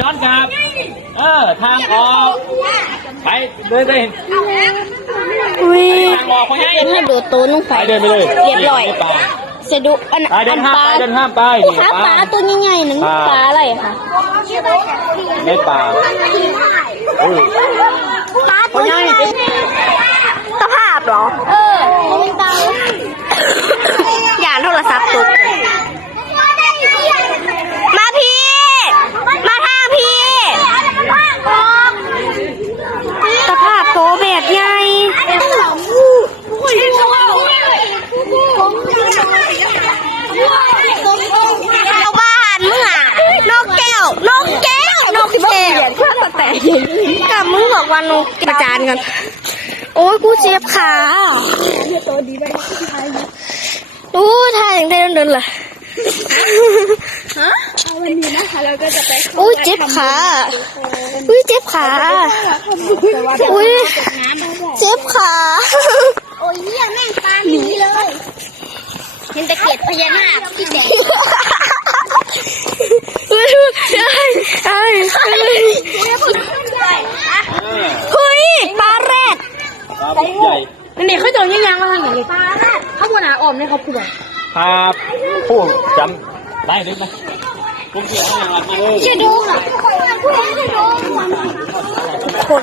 ย้อนกลับ เออ ทางออก ไปเดินไปทางออกไปดูตูนลงไปเดินไปเลยเรียบร้อยเสดุอันอันปลาเดินห้ามไปหาปลาตัวใหญ่ๆหนึ่งปลาอะไรคะในป่าอวันกินจานกัน โอ้ยกูเจ็บขาดูทายอย่างไทยเดินเลยฮะวันนี้นะคะเราก็จะไป โอ้ยเจ็บขาอุ้ยเจ็บขาอุ้ยเจ็บขา โอ้ยเนี่ยแม่งปตาหนีเลย เห็นตะเกียบพญานาคที่แดงใหญ่นี่เขาจะยังยงมาทางไหนเลยขาบหน้าอมเนี่ยเขาพูดครับพูดจำได้หรืมเขียนอะไรมาเลยเขียนดูค่ะคน